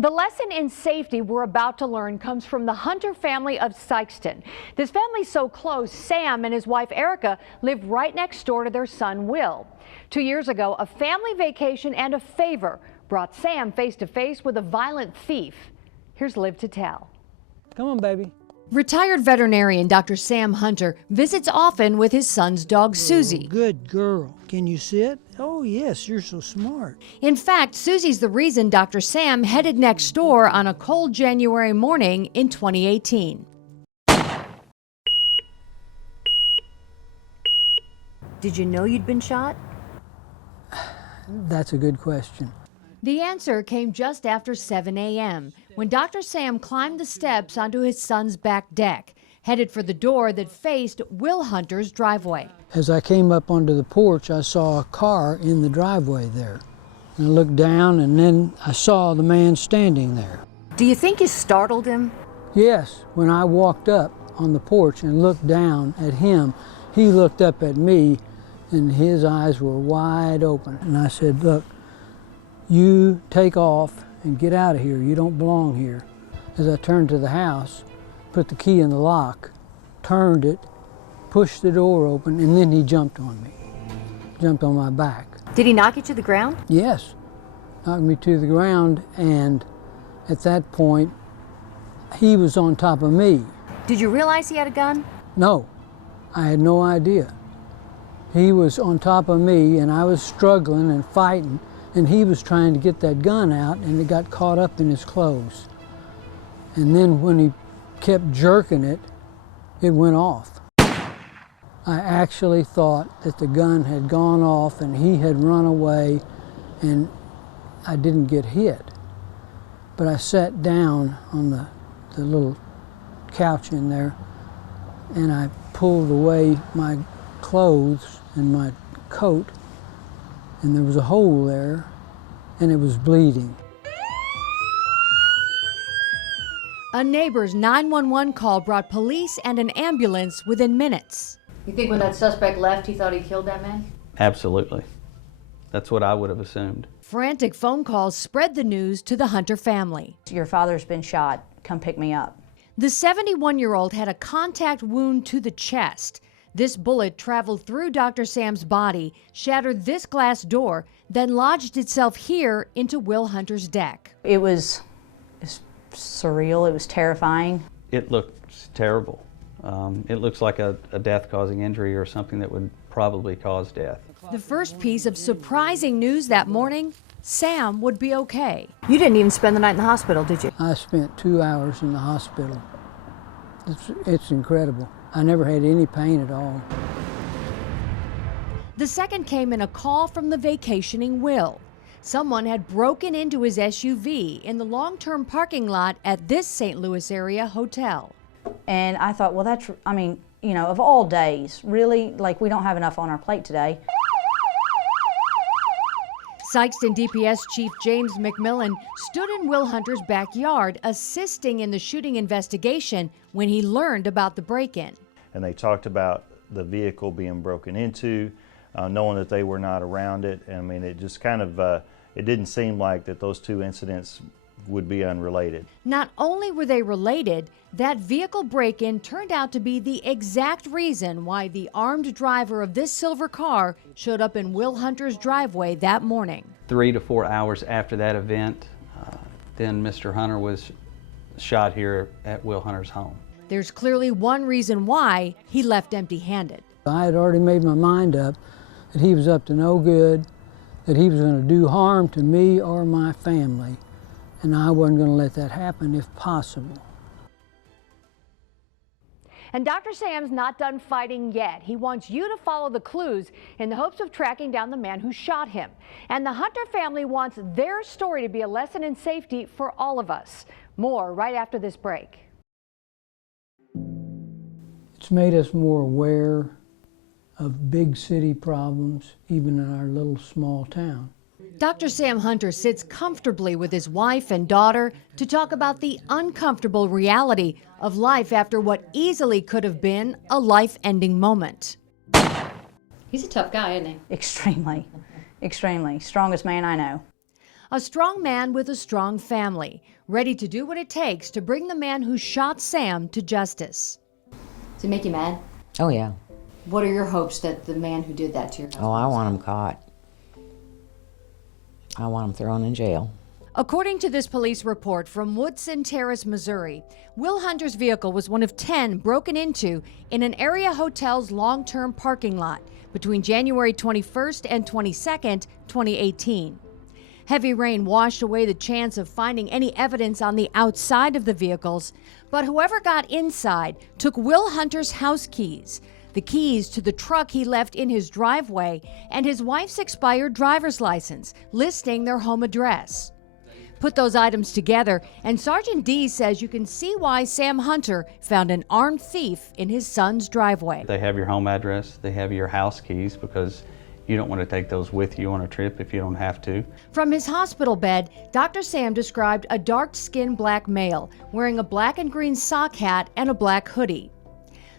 The lesson in safety we're about to learn comes from the Hunter family of Sykeston. This family's so close, Sam and his wife Erica live right next door to their son Will. 2 years ago, a family vacation and a favor brought Sam face to face with a violent thief. Here's Liv to tell. Come on, baby. Retired veterinarian Dr. Sam Hunter visits often with his son's dog Susie. Oh, good girl. Can you sit? Oh, yes, you're so smart. In fact, Susie's the reason Dr. Sam headed next door on a cold January morning in 2018. Did you know you'd been shot? That's a good question. The answer came just after 7 a.m. when Dr. Sam climbed the steps onto his son's back deck, headed for the door that faced Will Hunter's driveway. As I came up onto the porch, I saw a car in the driveway there. And I looked down, and then I saw the man standing there. Do you think you startled him? Yes, when I walked up on the porch and looked down at him, he looked up at me, and his eyes were wide open. And I said, "Look, you take off and get out of here. You don't belong here." As I turned to the house, put the key in the lock, turned it, pushed the door open, and then he jumped on me, jumped on my back. Did he knock you to the ground? Yes, knocked me to the ground, and at that point, he was on top of me. Did you realize he had a gun? No, I had no idea. He was on top of me, and I was struggling and fighting, and he was trying to get that gun out, and it got caught up in his clothes. And then when he kept jerking it, it went off. I actually thought that the gun had gone off and he had run away and I didn't get hit. But I sat down on the little couch in there and I pulled away my clothes and my coat, and there was a hole there and it was bleeding. A neighbor's 911 call brought police and an ambulance within minutes. You think when that suspect left, he thought he killed that man? Absolutely. That's what I would have assumed. Frantic phone calls spread the news to the Hunter family. Your father's been shot. Come pick me up. The 71-year-old had a contact wound to the chest. This bullet traveled through Dr. Sam's body, shattered this glass door, then lodged itself here into Will Hunter's deck. It was surreal. It was terrifying. It looks terrible. It looks like a death-causing injury or something that would probably cause death. The first piece of surprising news that morning, Sam would be okay. You didn't even spend the night in the hospital, did you? I spent 2 hours in the hospital. It's incredible. I never had any pain at all. The second came in a call from the vacationing Will. Someone had broken into his SUV in the long-term parking lot at this St. Louis area hotel. And I thought, well, that's, I mean, you know, of all days, really, like, we don't have enough on our plate today. Sykeston DPS Chief James McMillan stood in Will Hunter's backyard assisting in the shooting investigation when he learned about the break-in. And they talked about the vehicle being broken into, knowing that they were not around it. I mean, it just kind of, it didn't seem like that those two incidents would be unrelated. Not only were they related, that vehicle break-in turned out to be the exact reason why the armed driver of this silver car showed up in Will Hunter's driveway that morning. 3 to 4 hours after that event, then Mr. Hunter was shot here at Will Hunter's home. There's clearly one reason why he left empty-handed. I had already made my mind up that he was up to no good, that he was going to do harm to me or my family, and I wasn't going to let that happen if possible. And Dr. Sam's not done fighting yet. He wants you to follow the clues in the hopes of tracking down the man who shot him. And the Hunter family wants their story to be a lesson in safety for all of us. More right after this break. It's made us more aware of big city problems, even in our little small town. Dr. Sam Hunter sits comfortably with his wife and daughter to talk about the uncomfortable reality of life after what easily could have been a life-ending moment. He's a tough guy, isn't he? Extremely, extremely. Strongest man I know. A strong man with a strong family, ready to do what it takes to bring the man who shot Sam to justice. Does it make you mad? Oh, yeah. What are your hopes that the man who did that to your husband? Oh, I want him caught. I want him thrown in jail. According to this police report from Woodson Terrace, Missouri, Will Hunter's vehicle was one of 10 broken into in an area hotel's long-term parking lot between January 21st and 22nd, 2018. Heavy rain washed away the chance of finding any evidence on the outside of the vehicles, but whoever got inside took Will Hunter's house keys, the keys to the truck he left in his driveway, and his wife's expired driver's license, listing their home address. Put those items together, and Sergeant D says you can see why Sam Hunter found an armed thief in his son's driveway. They have your home address, they have your house keys, because you don't want to take those with you on a trip if you don't have to. From his hospital bed, Dr. Sam described a dark-skinned black male wearing a black and green sock hat and a black hoodie.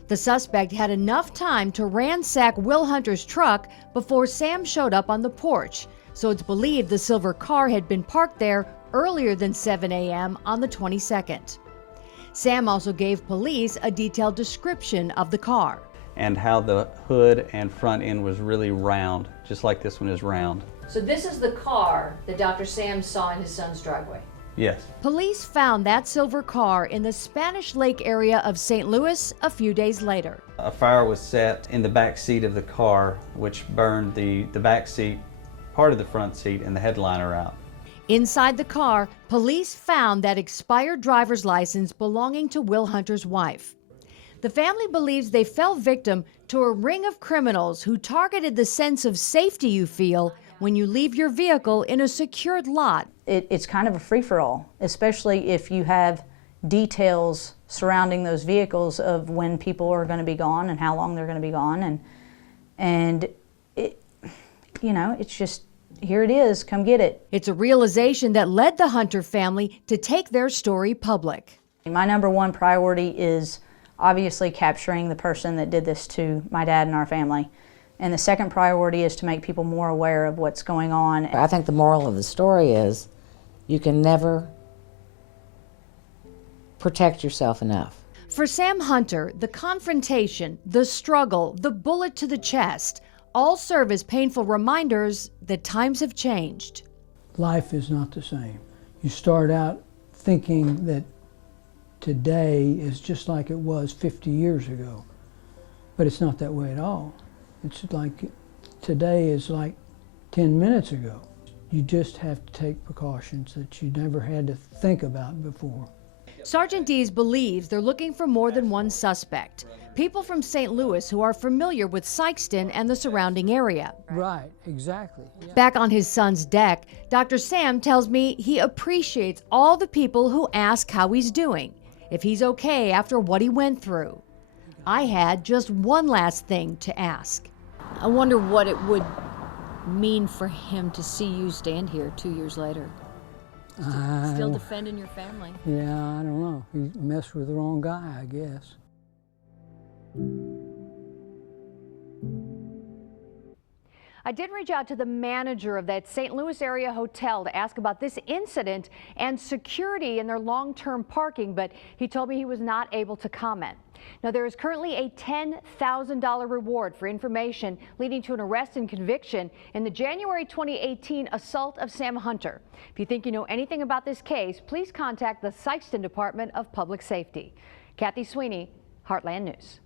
The suspect had enough time to ransack Will Hunter's truck before Sam showed up on the porch, so it's believed the silver car had been parked there earlier than 7 a.m. on the 22nd. Sam also gave police a detailed description of the car. And how the hood and front end was really round, just like this one is round. So this is the car that Dr. Sam saw in his son's driveway? Yes. Police found that silver car in the Spanish Lake area of St. Louis a few days later. A fire was set in the back seat of the car, which burned the back seat, part of the front seat, and the headliner out. Inside the car, police found that expired driver's license belonging to Will Hunter's wife. The family believes they fell victim to a ring of criminals who targeted the sense of safety you feel when you leave your vehicle in a secured lot. It's kind of a free-for-all, especially if you have details surrounding those vehicles of when people are going to be gone and how long they're going to be gone, and it, you know, it's just, here it is, come get it. It's a realization that led the Hunter family to take their story public. My number one priority is obviously capturing the person that did this to my dad and our family. And the second priority is to make people more aware of what's going on. I think the moral of the story is you can never protect yourself enough. For Sam Hunter, the confrontation, the struggle, the bullet to the chest, all serve as painful reminders that times have changed. Life is not the same. You start out thinking that today is just like it was 50 years ago, but it's not that way at all. It's like today is like 10 minutes ago. You just have to take precautions that you never had to think about before. Sergeant Dees believes they're looking for more than one suspect. People from St. Louis who are familiar with Sikeston and the surrounding area. Right, exactly. Yeah. Back on his son's deck, Dr. Sam tells me he appreciates all the people who ask how he's doing, if he's okay after what he went through. I had just one last thing to ask. I wonder what it would mean for him to see you stand here 2 years later. Still defending your family. Yeah, I don't know. He messed with the wrong guy, I guess. I did reach out to the manager of that St. Louis area hotel to ask about this incident and security in their long-term parking, but he told me he was not able to comment. Now, there is currently a $10,000 reward for information leading to an arrest and conviction in the January 2018 assault of Sam Hunter. If you think you know anything about this case, please contact the Sikeston Department of Public Safety. Kathy Sweeney, Heartland News.